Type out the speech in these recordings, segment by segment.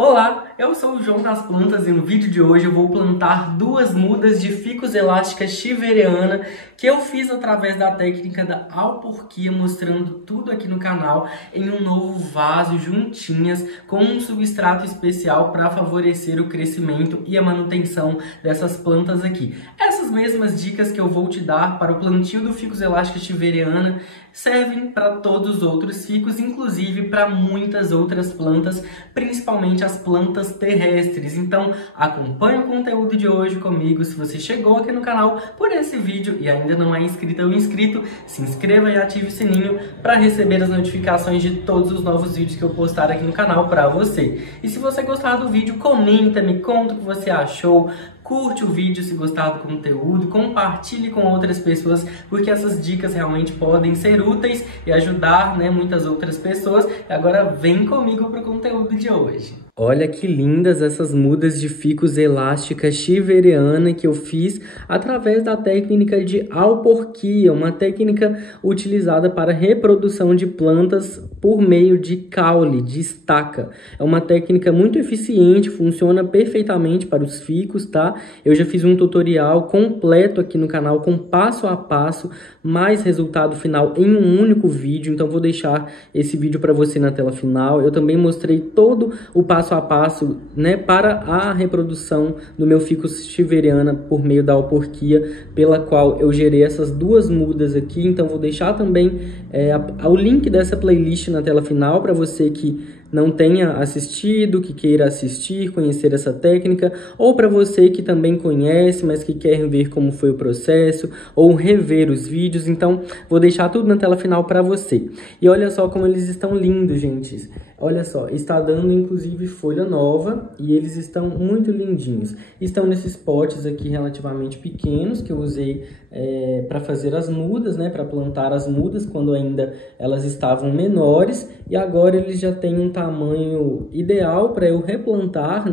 Olá, eu sou o João das Plantas e no vídeo de hoje eu vou plantar duas mudas de ficus elástica chiveriana que eu fiz através da técnica da alporquia, mostrando tudo aqui no canal em um novo vaso juntinhas com um substrato especial para favorecer o crescimento e a manutenção dessas plantas aqui. Essas mesmas dicas que eu vou te dar para o plantio do ficus elástica chiveriana servem para todos os outros ficus, inclusive para muitas outras plantas, principalmente as plantas terrestres. Então acompanhe o conteúdo de hoje comigo. Se você chegou aqui no canal por esse vídeo e ainda não é inscrito ou inscrito, se inscreva e ative o sininho para receber as notificações de todos os novos vídeos que eu postar aqui no canal para você. E se você gostar do vídeo, comenta, me conta o que você achou. Curte o vídeo se gostar do conteúdo, compartilhe com outras pessoas, porque essas dicas realmente podem ser úteis e ajudar, muitas outras pessoas. E agora vem comigo para o conteúdo de hoje. Olha que lindas essas mudas de ficus elástica chiveriana que eu fiz através da técnica de alporquia, uma técnica utilizada para reprodução de plantas por meio de caule, de estaca. É uma técnica muito eficiente, funciona perfeitamente para os ficus, tá? Eu já fiz um tutorial completo aqui no canal com passo a passo, mais resultado final em um único vídeo, então vou deixar esse vídeo para você na tela final. Eu também mostrei todo o passo a passo, para a reprodução do meu ficus chiveriana por meio da alporquia, pela qual eu gerei essas duas mudas aqui. Então vou deixar também o link dessa playlist na tela final para você que não tenha assistido, que queira assistir, conhecer essa técnica, ou para você que também conhece, mas que quer ver como foi o processo, ou rever os vídeos. Então vou deixar tudo na tela final para você. E olha só como eles estão lindos, gente. Olha só, está dando inclusive folha nova e eles estão muito lindinhos. Estão nesses potes aqui relativamente pequenos que eu usei para fazer as mudas, para plantar as mudas quando ainda elas estavam menores. E agora eles já têm um tamanho ideal para eu replantar,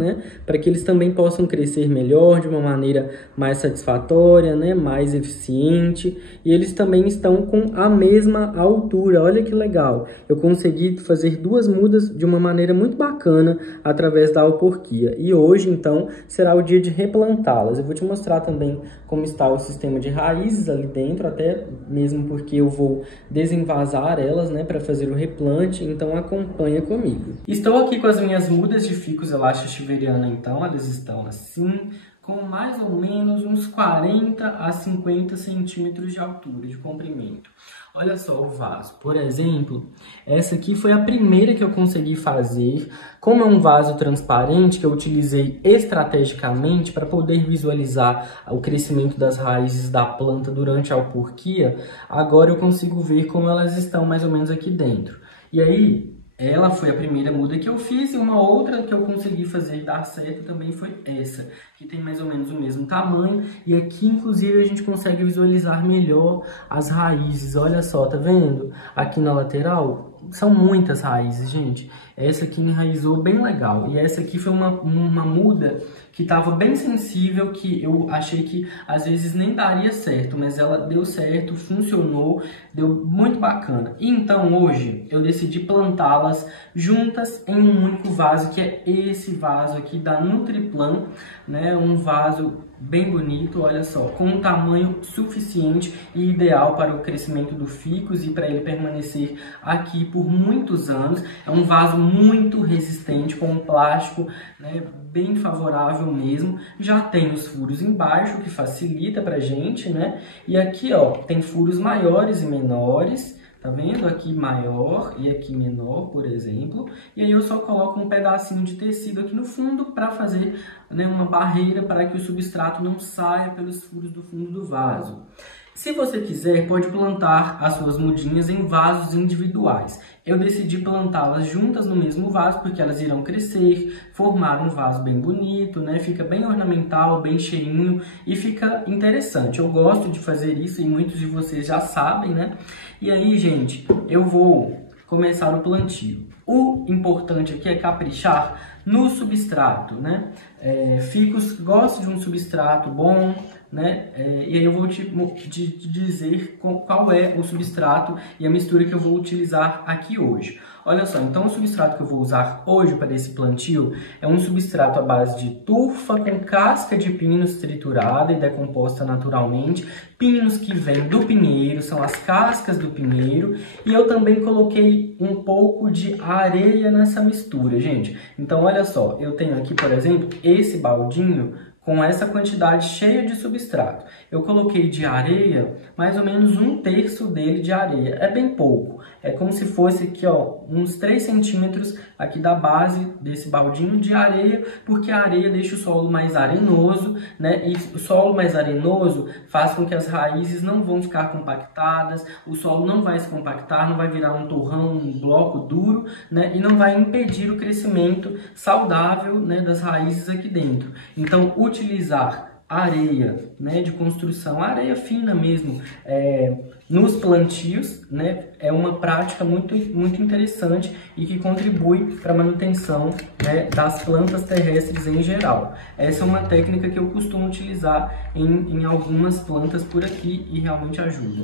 para que eles também possam crescer melhor, de uma maneira mais satisfatória, mais eficiente. E eles também estão com a mesma altura, olha que legal. Eu consegui fazer duas mudas de uma maneira muito bacana através da alporquia. E hoje, então, será o dia de replantá-las. Eu vou te mostrar também como está o sistema de raízes ali dentro, até mesmo porque eu vou desenvasar elas, para fazer o replante. Então acompanha comigo. Estou aqui com as minhas mudas de ficus elástica chiveriana, então elas estão assim, com mais ou menos uns 40 a 50 centímetros de altura, de comprimento. Olha só o vaso, por exemplo, essa aqui foi a primeira que eu consegui fazer. Como é um vaso transparente que eu utilizei estrategicamente para poder visualizar o crescimento das raízes da planta durante a alporquia, agora eu consigo ver como elas estão mais ou menos aqui dentro. E aí, ela foi a primeira muda que eu fiz, e uma outra que eu consegui fazer dar certo também foi essa, que tem mais ou menos o mesmo tamanho, e aqui inclusive a gente consegue visualizar melhor as raízes. Olha só, tá vendo? Aqui na lateral são muitas raízes, gente. Essa aqui enraizou bem legal, e essa aqui foi uma muda que estava bem sensível, que eu achei que às vezes nem daria certo, mas ela deu certo, funcionou, deu muito bacana. E então hoje eu decidi plantá-las juntas em um único vaso, que é esse vaso aqui da Nutriplan, um vaso bem bonito, olha só, com um tamanho suficiente e ideal para o crescimento do ficus e para ele permanecer aqui por muitos anos. É um vaso muito resistente, com um plástico bem favorável mesmo. Já tem os furos embaixo, que facilita pra gente, E aqui, ó, tem furos maiores e menores. Tá vendo? Aqui maior e aqui menor, por exemplo. E aí eu só coloco um pedacinho de tecido aqui no fundo para fazer uma barreira para que o substrato não saia pelos furos do fundo do vaso. Se você quiser, pode plantar as suas mudinhas em vasos individuais. Eu decidi plantá-las juntas no mesmo vaso, porque elas irão crescer, formar um vaso bem bonito, Fica bem ornamental, bem cheinho e fica interessante. Eu gosto de fazer isso e muitos de vocês já sabem, E aí, gente, eu vou começar o plantio. O importante aqui é caprichar no substrato, Ficus gosta de um substrato bom, e aí eu vou te dizer qual é o substrato e a mistura que eu vou utilizar aqui hoje. Olha só, então o substrato que eu vou usar hoje para esse plantio é um substrato à base de turfa com casca de pinos triturada e decomposta naturalmente, pinos que vêm do pinheiro, são as cascas do pinheiro, e eu também coloquei um pouco de areia nessa mistura, gente. Então olha só, eu tenho aqui, por exemplo, esse baldinho com essa quantidade cheia de substrato. Eu coloquei de areia, mais ou menos 1/3 dele de areia. É bem pouco. É como se fosse aqui, ó, uns 3 centímetros aqui da base desse baldinho de areia, porque a areia deixa o solo mais arenoso, né? E o solo mais arenoso faz com que as raízes não vão ficar compactadas, o solo não vai se compactar, não vai virar um torrão, um bloco duro, né? E não vai impedir o crescimento saudável, né, das raízes aqui dentro. Então, utilizar areia, né, de construção, areia fina mesmo, nos plantios, né, é uma prática muito interessante e que contribui para a manutenção, né, das plantas terrestres em geral. Essa é uma técnica que eu costumo utilizar em algumas plantas por aqui e realmente ajuda.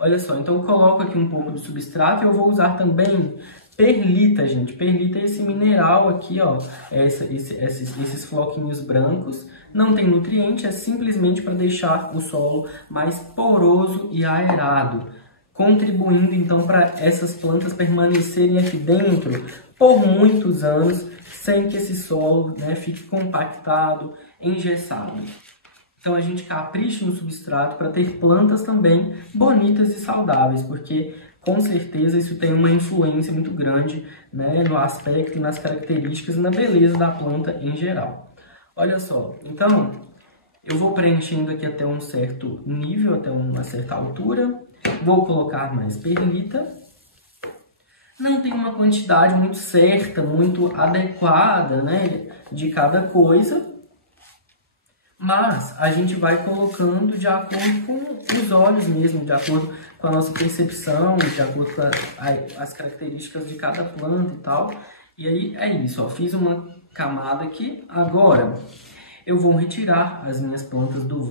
Olha só, então eu coloco aqui um pouco de substrato e eu vou usar também perlita, gente. Perlita é esse mineral aqui, ó, esses floquinhos brancos. Não tem nutriente, é simplesmente para deixar o solo mais poroso e aerado, contribuindo então para essas plantas permanecerem aqui dentro por muitos anos, sem que esse solo, né, fique compactado, engessado. Então a gente capricha no substrato para ter plantas também bonitas e saudáveis, porque com certeza isso tem uma influência muito grande, né, no aspecto, nas características e na beleza da planta em geral. Olha só, então eu vou preenchendo aqui até um certo nível, até uma certa altura. Vou colocar mais perlita. Não tem uma quantidade muito certa, muito adequada, né, de cada coisa. Mas a gente vai colocando de acordo com os olhos mesmo, de acordo com a nossa percepção, de acordo com as características de cada planta e tal. E aí é isso, ó, fiz uma camada aqui. Agora eu vou retirar as minhas plantas dos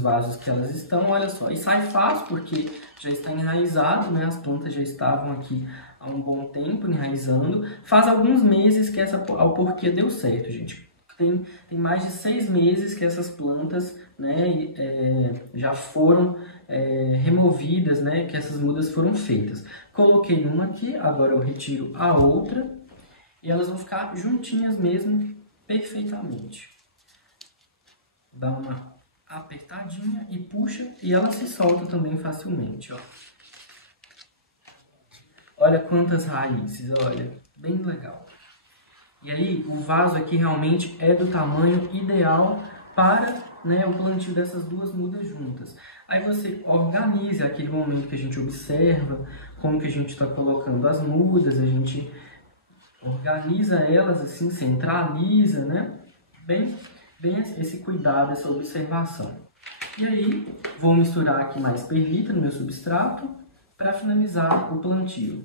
vasos que elas estão, olha só. E sai fácil porque já está enraizado, né? As plantas já estavam aqui há um bom tempo enraizando. Faz alguns meses que essa alporquia deu certo, gente. Tem mais de 6 meses que essas plantas, né, já foram removidas, né, que essas mudas foram feitas. Coloquei uma aqui, agora eu retiro a outra e elas vão ficar juntinhas mesmo, perfeitamente. Dá uma apertadinha e puxa e ela se solta também facilmente, ó. Olha quantas raízes, olha, bem legal. E aí, o vaso aqui realmente é do tamanho ideal para, né, o plantio dessas duas mudas juntas. Aí você organiza aquele momento que a gente observa, como que a gente está colocando as mudas, a gente organiza elas assim, centraliza, né? Bem esse cuidado, essa observação. E aí, vou misturar aqui mais perlita no meu substrato para finalizar o plantio.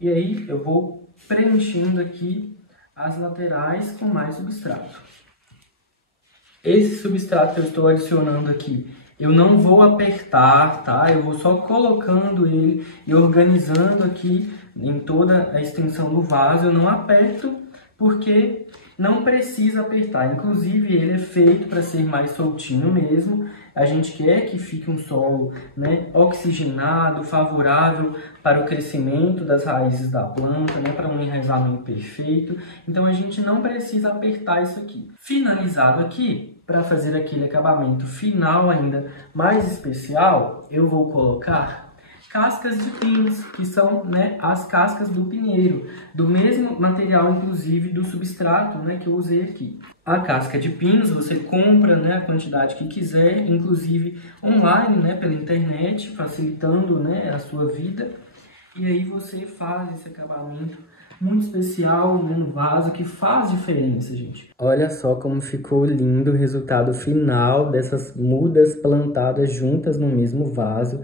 E aí eu vou preenchendo aqui as laterais com mais substrato. Esse substrato que eu estou adicionando aqui, eu não vou apertar, tá? Eu vou só colocando ele e organizando aqui em toda a extensão do vaso. Eu não aperto porque não precisa apertar. Inclusive ele é feito para ser mais soltinho mesmo. A gente quer que fique um solo, né, oxigenado, favorável para o crescimento das raízes da planta, né, para um enraizamento perfeito. Então a gente não precisa apertar isso aqui. Finalizado aqui, para fazer aquele acabamento final ainda mais especial, eu vou colocar cascas de pinos, que são, né, as cascas do pinheiro, do mesmo material, inclusive, do substrato, né, que eu usei aqui. A casca de pinos você compra, né, a quantidade que quiser, inclusive online, né, pela internet, facilitando, né, a sua vida. E aí você faz esse acabamento muito especial, né, no vaso, que faz diferença, gente. Olha só como ficou lindo o resultado final dessas mudas plantadas juntas no mesmo vaso.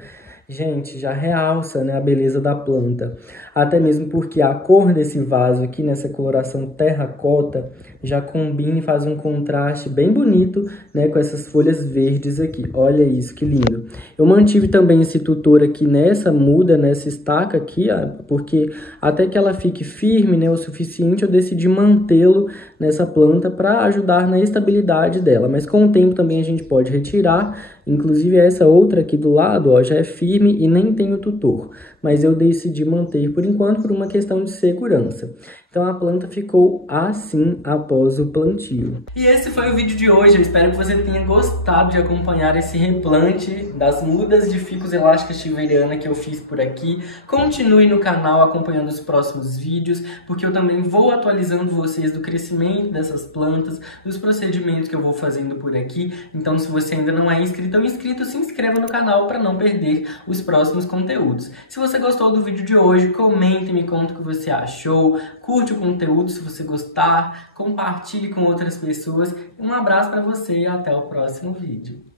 gente, já realça, né, a beleza da planta. Até mesmo porque a cor desse vaso aqui, nessa coloração terracota, já combina e faz um contraste bem bonito, né, com essas folhas verdes aqui. Olha isso, que lindo. Eu mantive também esse tutor aqui nessa muda, nessa estaca aqui, ó, porque até que ela fique firme, né, o suficiente, eu decidi mantê-lo nessa planta para ajudar na estabilidade dela. Mas com o tempo também a gente pode retirar. Inclusive essa outra aqui do lado, ó, já é firme e nem tem o tutor. Mas eu decidi manter por enquanto por uma questão de segurança. Então a planta ficou assim após o plantio. E esse foi o vídeo de hoje. Eu espero que você tenha gostado de acompanhar esse replante das mudas de ficus elásticas chiveriana que eu fiz por aqui. Continue no canal acompanhando os próximos vídeos, porque eu também vou atualizando vocês do crescimento dessas plantas, dos procedimentos que eu vou fazendo por aqui. Então, se você ainda não é inscrito ou inscrito, se inscreva no canal para não perder os próximos conteúdos. Se você gostou do vídeo de hoje, comente e me conta o que você achou. Curte o conteúdo se você gostar, compartilhe com outras pessoas. Um abraço para você e até o próximo vídeo.